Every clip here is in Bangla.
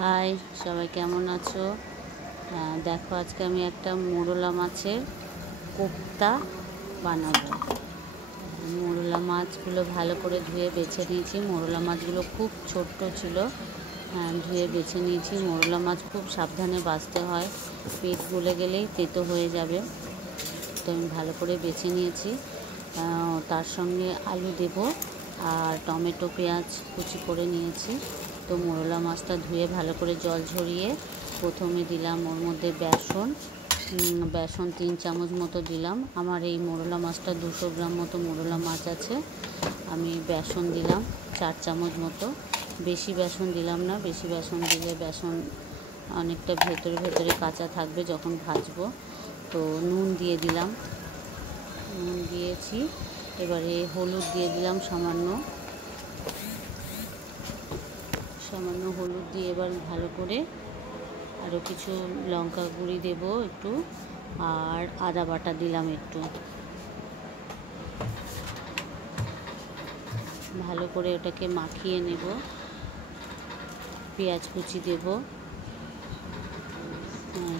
হাই, সবাই কেমন আছো? দেখো, আজকে আমি একটা মোরলা মাছের কোপ্তা বানাবো। মোরলা মাছগুলো ভালো করে ধুয়ে বেছে নিয়েছি। মোরলা মাছগুলো খুব ছোট্ট ছিল, ধুয়ে বেছে নিয়েছি। মোরলা মাছ খুব সাবধানে বাছতে হয়, পেট গলে গেলেই তেতো হয়ে যাবে। তো আমি ভালো করে বেছে নিয়েছি। তার সঙ্গে আলু দেব আর টমেটো পেঁয়াজ কুচি করে নিয়েছি। তো মোরলা মাছটা ধুয়ে ভালো করে জল ঝরিয়ে প্রথমে দিলাম ওর মধ্যে বেসন 3 চামচ মতো দিলাম। আমার এই মোরলা মাছটা 200 গ্রাম মতো মোরলা মাছ আছে। আমি বেসন দিলাম 4 চামচ মতো। বেশি বেসন দিলাম না, বেশি বেসন দিলে বেসন অনেকটা ভেতরে কাঁচা থাকবে যখন ভাজবো। তো নুন দিয়ে দিলাম, নুন দিয়েছি। এবারে হলুদ দিয়ে দিলাম সামান্য হলুদ দিয়ে এবার ভালো করে আরও কিছু লঙ্কা গুঁড়ি দেব একটু, আর আদা বাটা দিলাম একটু। ভালো করে ওটাকে মাখিয়ে নেব। পেঁয়াজ কুচি দেব,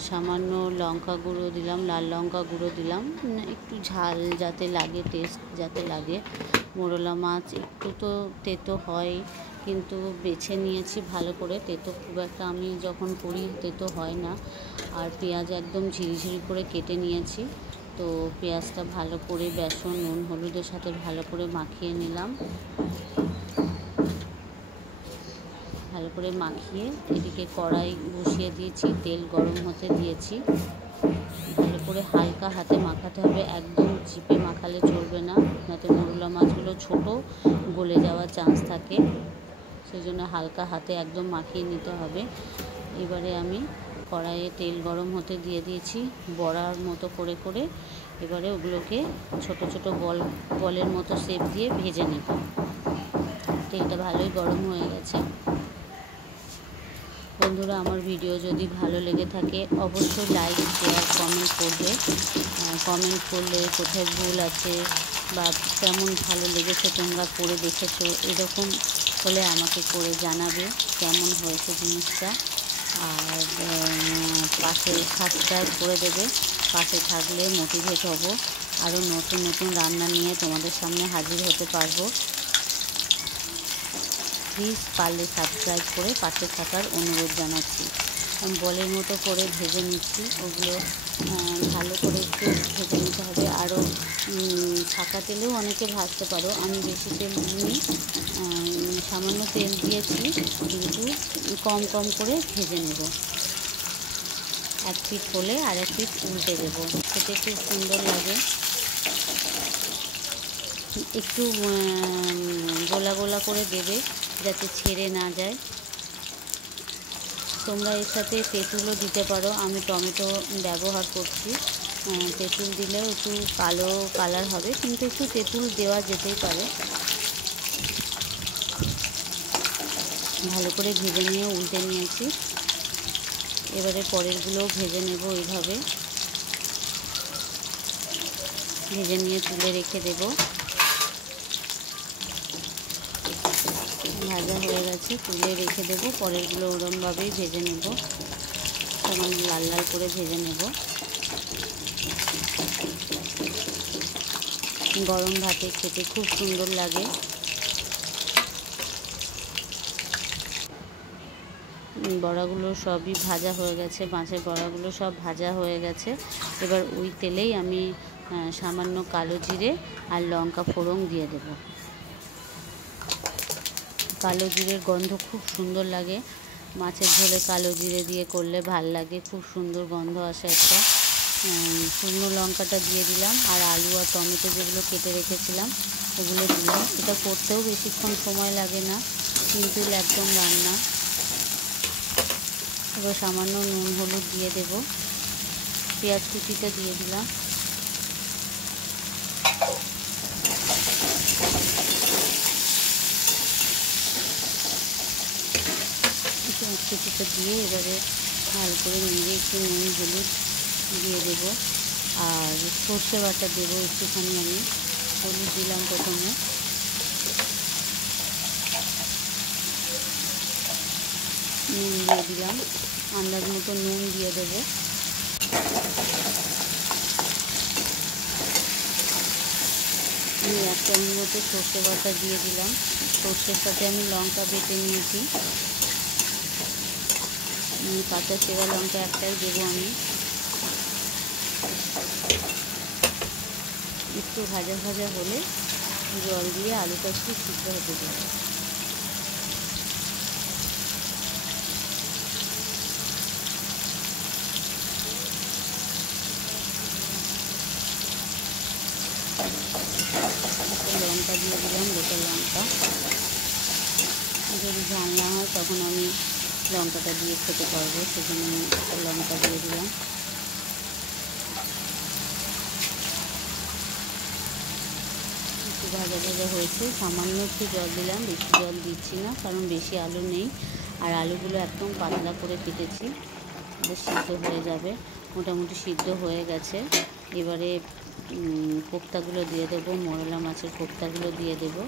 সামান্য লঙ্কা গুঁড়ো দিলাম, লাল লঙ্কা গুঁড়ো দিলাম, একটু ঝাল যাতে লাগে, টেস্ট যাতে লাগে। মোরলা মাছ একটু তো তেতো হয়, কিন্তু বেছে নিয়েছি ভালো করে, তেতো খুব একটা আমি যখন করি তেতো হয় না। আর পেঁয়াজ একদম ঝিরিঝিরি করে কেটে নিয়েছি। তো পেঁয়াজটা ভালো করে বেসন নুন হলুদের সাথে ভালো করে মাখিয়ে নিলাম। ভালো করে মাখিয়ে এদিকে কড়াই বসিয়ে দিয়েছি, তেল গরম হতে দিয়েছি। ভালো করে হালকা হাতে মাখাতে হবে, একদম চিপে মাখালে চলবে না, যাতে মোরলা মাছগুলো ছোটো গলে যাওয়ার চান্স থাকে। সেই জন্য হালকা হাতে একদম মাখিয়ে নিতে হবে। এবারে আমি কড়াইয়ে তেল গরম হতে দিয়ে দিয়েছি, বড়ার মতো করে করে এবারে ওগুলোকে ছোট ছোট বলের মতো শেপ দিয়ে ভেজে নেব। তেলটা ভালোই গরম হয়ে গেছে। বন্ধুরা, আমার ভিডিও যদি ভালো লেগে থাকে অবশ্যই লাইক শেয়ার কমেন্ট করবে। কমেন্ট করলে কোথায় ভুল আছে বা কেমন ভালো লেগেছে তোমরা করে দেখেছো, এরকম হলে আমাকে করে জানাবে কেমন হয়েছে জিনিসটা। আর পাশে সাবস্ক্রাইব করে দেবে, পাশে থাকলে মোটিভেট হব, আরও নতুন নতুন রান্না নিয়ে তোমাদের সামনে হাজির হতে পারবো। প্লিজ পারলে সাবস্ক্রাইব করে পাশে থাকার অনুরোধ জানাচ্ছি। বলের মতো করে ভেজে নিচ্ছি, ওগুলো ভালো করে একটু ভেজে নিতে হবে। আরও ছাঁকা তেলেও অনেকে ভাজতে পারো, আমি বেশি তেল দিইনি, সামান্য তেল দিয়েছি, কিন্তু কম কম করে ভেজে নেব। এক পিঠ হলে আর এক পিঠ উল্টে দেবো, খেতে খুব সুন্দর লাগে। একটু গোলা গোলা করে দেবে যাতে ছেড়ে না যায়। তোমরা এর সাথে তেঁতুলও দিতে পারো, আমি টমেটো ব্যবহার করছি। তেঁতুল দিলেও একটু কালো কালার হবে, কিন্তু একটু তেঁতুল দেওয়া যেতেই পারে। ভালো করে ভেজে নিয়ে উল্টে নিয়েছি। এবারে পরেরগুলোও ভেজে নেব, এইভাবে ভেজে নিয়ে তুলে রেখে দেব। ভাজা হয়ে গেছে, তুলে রেখে দেব। পরেরগুলো ওরমভাবেই ভেজে নেব, তেমন লাল লাল করে ভেজে নেব। গরম ভাতে খেতে খুব সুন্দর লাগে। বড়াগুলো সবই ভাজা হয়ে গেছে, মাছের বড়াগুলো সব ভাজা হয়ে গেছে। এবার ওই তেলেই আমি সামান্য কালো জিরে আর লঙ্কা ফোড়ন দিয়ে দেব। কালো জিরের গন্ধ খুব সুন্দর লাগে, মাছের ঝোলে কালো জিরে দিয়ে করলে ভাল লাগে, খুব সুন্দর গন্ধ আসে একটা। শুকনো লঙ্কাটা দিয়ে দিলাম, আর আলু আর টমেটো যেগুলো কেটে রেখেছিলাম ওগুলো দিলাম। এটা করতেও বেশিক্ষণ সময় লাগে না, সিম্পল একদম রান্না। এবার সামান্য নুন হলুদ দিয়ে দেব, পেঁয়াজ কুচিটা দিয়ে দিলাম। পেঁয়াজ কুচিটা দিয়ে এবারে ভালো করে নেড়ে একটু নুন হলুদ দিয়ে দেব, আর সর্ষে বাটা দেবো একটুখানি। আমি হলুদ দিলাম প্রথমে, নুন দিয়ে দিলাম, আন্দাজ মতো নুন দিয়ে দেবো। আমি 1 চামচ মতো সর্ষে বাটা দিয়ে দিলাম। সর্ষের সাথে আমি লঙ্কা বেটে নিয়েছি, কাঁচা চেরা লঙ্কা একটাই দেবো আমি। একটু ভাজা ভাজা হলে জল দিয়ে আলুটা একটু সিদ্ধ হতে দেবো। লঙ্কা দিয়ে দিলাম, গোটা লঙ্কা। যদি ঝাল না হয় তখন আমি লঙ্কাটা দিয়ে খেতে পারবো, সেজন্য আমি একটা লঙ্কা দিয়ে দিলাম। একটু ভাজা ভাজা হয়েছে, সামান্য একটু জল দিলাম, বেশি জল দিচ্ছি না কারণ বেশি আলু নেই। আর আলুগুলো একদম পাতলা করে কেটেছি, সিদ্ধ হয়ে যাবে। মোটামুটি সিদ্ধ হয়ে গেছে। এবারে কোপ্তাগুলো দিয়ে দেবো, মোরলা মাছের কোপ্তাগুলো দিয়ে দেবো।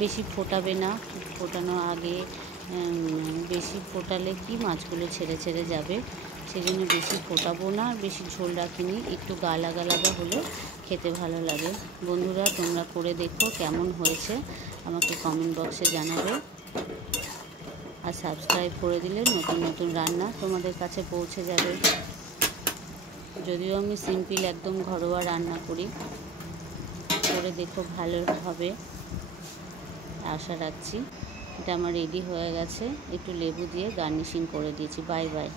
বেশি ফোটাবে না, ফোটানোর আগে বেশি ফোটালে কি মাছগুলো ছেড়ে ছেড়ে যাবে, সেই জন্য বেশি ফোটাবো না। বেশি ঝোল রাখিনি, একটু গালাগা লাগা হলে খেতে ভালো লাগে। বন্ধুরা, তোমরা করে দেখো কেমন হয়েছে, আমাকে কমেন্ট বক্সে জানাবে। আর সাবস্ক্রাইব করে দিলে নতুন নতুন রান্না তোমাদের কাছে পৌঁছে যাবে। যদিও আমি সিম্পল একদম ঘরোয়া রান্না করি, করে দেখো, ভালো হবে আশা রাখছি। এটা আমার রেডি হয়ে গেছে, একটু লেবু দিয়ে গার্নিশিং করে দিয়েছি। Bye bye.